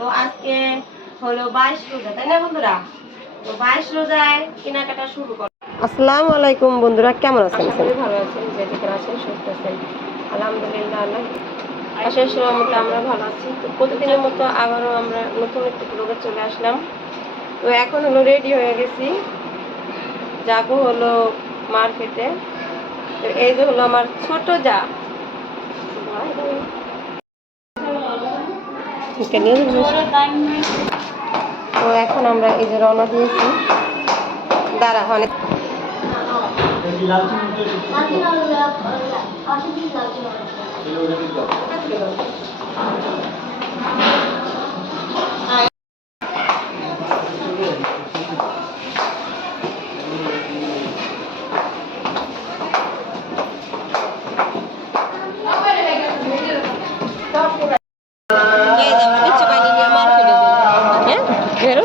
তো আজকে হলো বাইশ রোজা তাই না বন্ধুরা? তো বাইশ রোজায় কেনাকাটা শুরু করো। আসসালামু আলাইকুম বন্ধুরা কেমন আছেন? সবাই ভালো আছেন যে যেখানে আছেন সুস্থ আছেন। আলহামদুলিল্লাহ আল্লাহ আসার সময় মতো আমরা ভালো আছি। তো প্রতিদিনের মতো আবারও আমরা নতুন একটি ব্লগে চলে আসলাম। তো এখন হলো রেডি হয়ে গেছি। যাব হলো মার্কেটে তো এই যে হলো আমার ছোট যা। তো এখন আমরা এই যে রওনা দিয়েছি। দাঁড়া অনেক বেরো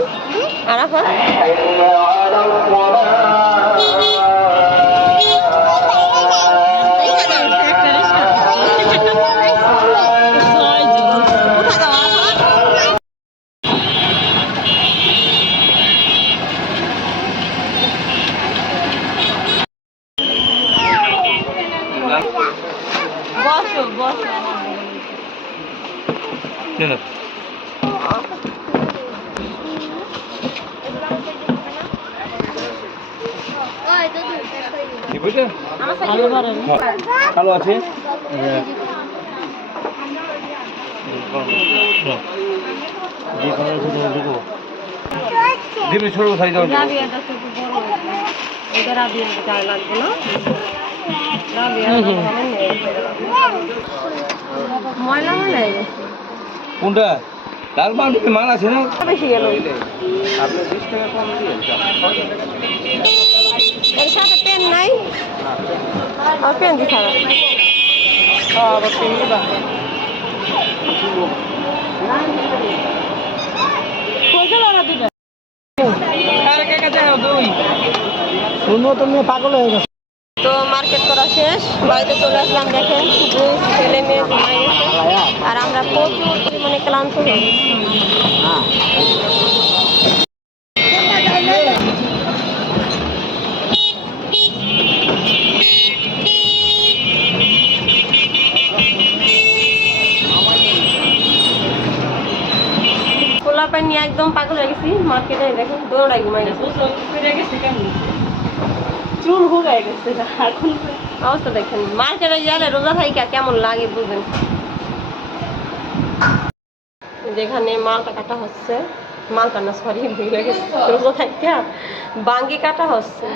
যাও বসো বসো। কালো আছে দিবি ছোট সাইজ কোনটা লাল মাল মাল আছে না? বেশি গেল। আপনি বিশ টাকা কম দিয়ে এর সাথে পেন নাই। আর পেন দিতে হবে। পাগল হয়ে গেছে। তো মার্কেট করা শেষ বাড়িতে চলে আসলাম দেখেন দুই ছেলে মেয়ে ঘুমাই গেছে। আর আমরা প্রচুর পরিমাণে ক্লান্ত হয়ে নিয়ে একদম পাগল হয়ে গেছি মার্কেটে দেখেন দৌড়াই ঘুমাই গেছে অবস্থা দেখেন। মার্কেটে গেলে রোজা কেমন লাগে বুঝেন? যেখানে মালটা কাটা হচ্ছে, মালটা না সরি গেছে। রোজা থাইকা বাঙ্গি কাটা হচ্ছে।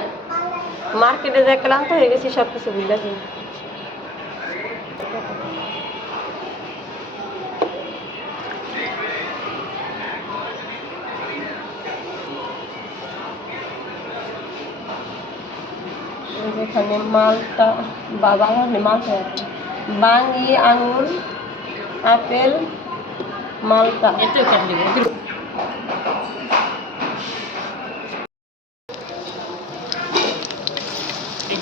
মার্কেটে যে ক্লান্ত হয়ে গেছি সব কিছু যেখানে মালটা বা বাগানে মালটা আছে। বাঙ্গি আঙুর আপেল মালটা।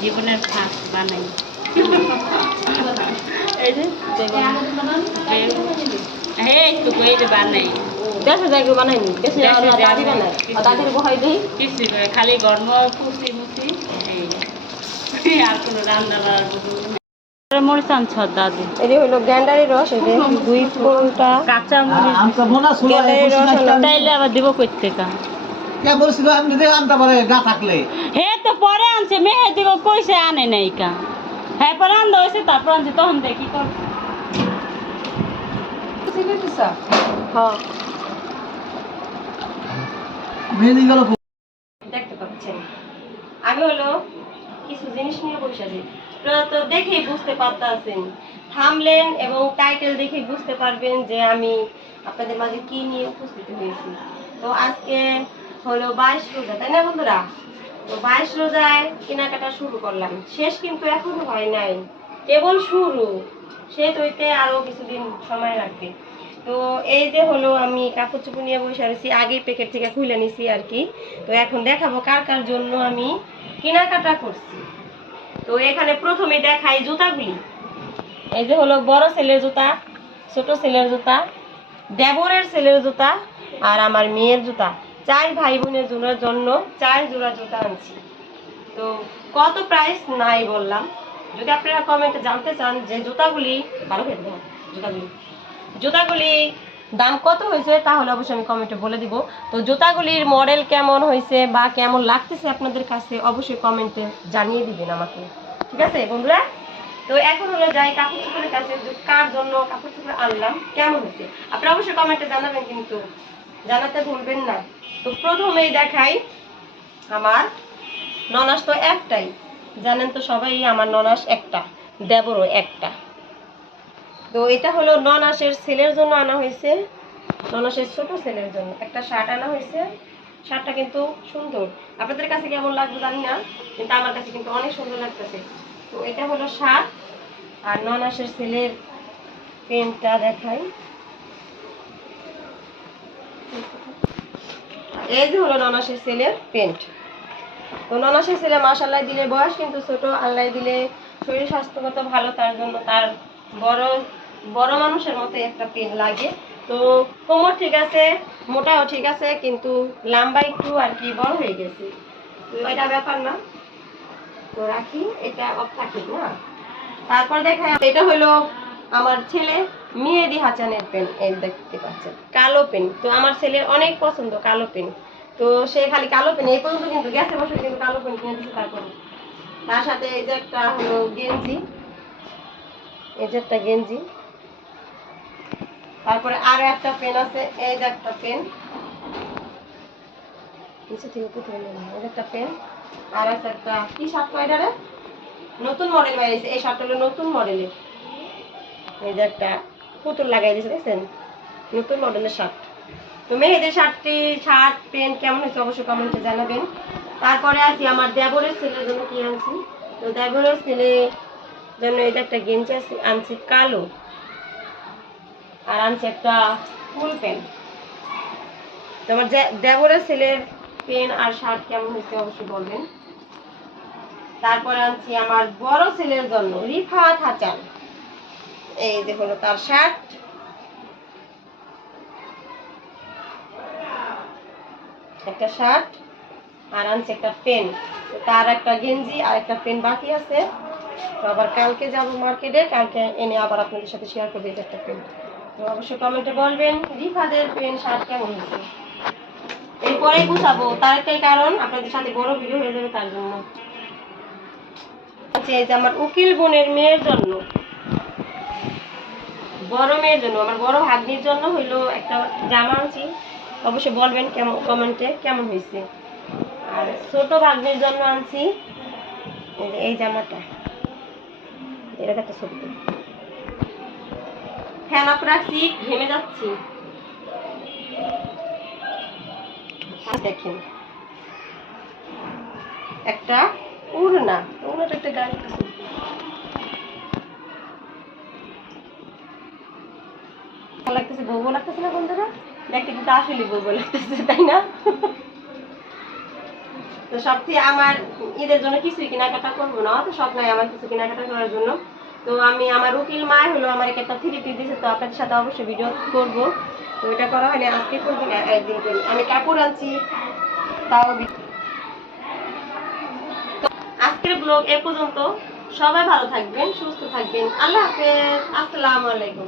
জীবনের ফাঁস বানাই। এই তো এই যে বানাই। দেশে জায়গা বানাইনি দেশে দাদি বানাই দাদির বহাই দিই। খালি গরম ফুসি মুসি এই আর কোনো রান্না বান্না মরিচ আনছ দাদু? এটি হলো গ্যান্ডারি রস এই দুই ফুলটা কাঁচা মরিচ গ্যান্ডারি রস তাইলে আবার দিব কইতে কা কে বলছিল আপনি যে আনতে পারে গা থাকলে? হে তো পরে আনছে মেহে দিব কইছে আনে নাই কা হ্যাঁ পরে আনতে হয়েছে তারপর আনছে তখন দেখি কর। হ্যাঁ। দেখতে পাচ্ছেন। আমি হলো কিছু জিনিস নিয়ে বসে আছি। তো দেখেই বুঝতে পারতেছেন। থামলেন এবং টাইটেল দেখে বুঝতে পারবেন যে আমি আপনাদের মাঝে কি নিয়ে উপস্থিত হয়েছি। তো আজকে হলো বাইশ রোজা, তাই না বন্ধুরা? তো বাইশ রোজায় কেনাকাটা শুরু করলাম। শেষ কিন্তু এখনও হয় নাই। কেবল শুরু। শেষ হইতে আরও কিছুদিন সময় লাগবে। তো এই যে হলো আমি কাপড় চোপড় নিয়ে বসে রয়েছি আগেই প্যাকেট থেকে খুলে নিছি আর কি। তো এখন দেখাবো কার কার জন্য আমি কেনাকাটা করছি। তো এখানে প্রথমে দেখাই জুতাগুলি। এই যে হলো বড় ছেলের জুতা, ছোট ছেলের জুতা, দেবরের ছেলের জুতা আর আমার মেয়ের জুতা। চার ভাই বোনের জোড়ার জন্য চার জোড়া জুতা আনছি। তো কত প্রাইস নাই বললাম। যদি আপনারা কমেন্টে জানতে চান যে জুতাগুলি, ভালো দেবো জুতাগুলি। জুতাগুলি দাম কত হয়েছে তাহলে অবশ্যই আমি কমেন্টে বলে দিব। তো জুতাগুলির মডেল কেমন হয়েছে বা কেমন লাগতেছে আপনাদের কাছে অবশ্যই কমেন্টে জানিয়ে দিবেন আমাকে। ঠিক আছে বন্ধুরা? তো এখন হলো যাই কাপড় চোপড়ের কাছে কার জন্য কাপড় চোপড় আনলাম, কেমন হয়েছে? আপনারা অবশ্যই কমেন্টে জানাবেন কিন্তু জানাতে ভুলবেন না। তো প্রথমেই দেখাই আমার ননাস তো একটাই। জানেন তো সবাই আমার ননাস একটা, দেবরও একটা। তো এটা হলো ননাসের ছেলের জন্য আনা হয়েছে, ননাসের ছোট ছেলের জন্য। একটা শার্ট আনা হয়েছে, শার্টটা কিন্তু সুন্দর। আপনাদের কাছে কেমন লাগবে জানি না, কিন্তু আমার কাছে কিন্তু অনেক সুন্দর লাগতেছে। তো এটা হলো শার্ট, আর ননাসের ছেলের পেনটা দেখাই। এই যে হলো ননাসের ছেলের পেন্ট তো ননাসের ছেলে মাসাল্লাহ দিলে বয়স, কিন্তু ছোট, আল্লাহ দিলে শরীর স্বাস্থ্যগত ভালো, তার জন্য তার বড় বড় মানুষের মতো একটা পেন লাগে। তো কোমর ঠিক আছে, মোটাও ঠিক আছে, কিন্তু লম্বা একটু আর কি বড় হয়ে গেছে। এটা ব্যাপার না। তো রাখি, এটা অফ থাকি না? তারপর দেখা এটা হলো আমার ছেলে মেহেদি হাসানের পেন এই দেখতে পাচ্ছেন, কালো পেন তো আমার ছেলের অনেক পছন্দ কালো পেন তো সে খালি কালো পেন এই পর্যন্ত কিন্তু গেছে বসে কিন্তু কালো পেন কিনে দিচ্ছে তারপরে। তার সাথে এই যে একটা হলো গেঞ্জি, এই যে একটা গেঞ্জি। তারপরে আরও একটা পেন আছে, এই যে একটা পেন। নিচে থেকে কোথায় নেই এই একটা পেন। আর আছে একটা কি শার্ট কয়টা রে? নতুন মডেল বেরিয়েছে এই শার্টটা হলো নতুন মডেলের এই যে একটা পুতুল লাগাই দিয়েছে, দেখছেন? নতুন মডেলের শার্ট। তো মেয়েদের শার্টটি, শার্ট, পেন কেমন হয়েছে অবশ্যই কমেন্টে জানাবেন। তারপরে আছি আমার দেবরের ছেলের জন্য কি আনছি? তো দেবরের ছেলে জন্য যে একটা গেঞ্জি আছে, আনছি কালো। আর আনছি একটা ফুল প্যান্ট তোমার দেবরের ছেলের পেন আর শার্ট কেমন হয়েছে অবশ্যই বলবেন। তারপরে আনছি আমার বড় ছেলের জন্য রিফাত হাচান এই যে হলো তার শার্ট। একটা শার্ট আর আনছে একটা পেন। তার একটা গেঞ্জি আর একটা পেন বাকি আছে। তো আবার কালকে যাব মার্কেটে, কালকে এনে আবার আপনাদের সাথে শেয়ার করবে যে একটা পেন। তো অবশ্যই কমেন্টে বলবেন, রিফাদের পেন শার্ট কেমন হয়েছে? এরপরেই গুছাবো। তার একটাই কারণ, আপনাদের সাথে বড় ভিডিও হয়ে যাবে তার জন্য। এই যে আমার উকিল বোনের মেয়ের জন্য, বড় মেয়ের জন্য, আমার বড় ভাগ্নির জন্য হইল একটা জামা আনছি। অবশ্যই বলবেন কেমন, কমেন্টে কেমন হয়েছে। আর ছোট ভাগ্নির জন্য আনছি, এই জামাটা। এটা একটা ছোট ফ্যান ঘেমে যাচ্ছি। দেখেন, একটা উড়না একটা গাড়ি লাগতেছে না কিন্তু তাই না? তো সবচেয়ে আমার ঈদের জন্য কিছুই কেনাকাটা করব না, তো সব নাই আমার কিছু কেনাকাটা করার জন্য। তো আমি আমার উকিল মায় হলো আমার একটা থ্রি পিস দিয়েছে তো আপনাদের সাথে অবশ্যই ভিডিও করব। তো এটা করা হয়নি, আজকে করব না একদিন করি। আমি কাপড় আনছি, তাও আজকের ব্লগ এ পর্যন্ত। সবাই ভালো থাকবেন, সুস্থ থাকবেন। আল্লাহ হাফেজ। আসসালামু আলাইকুম।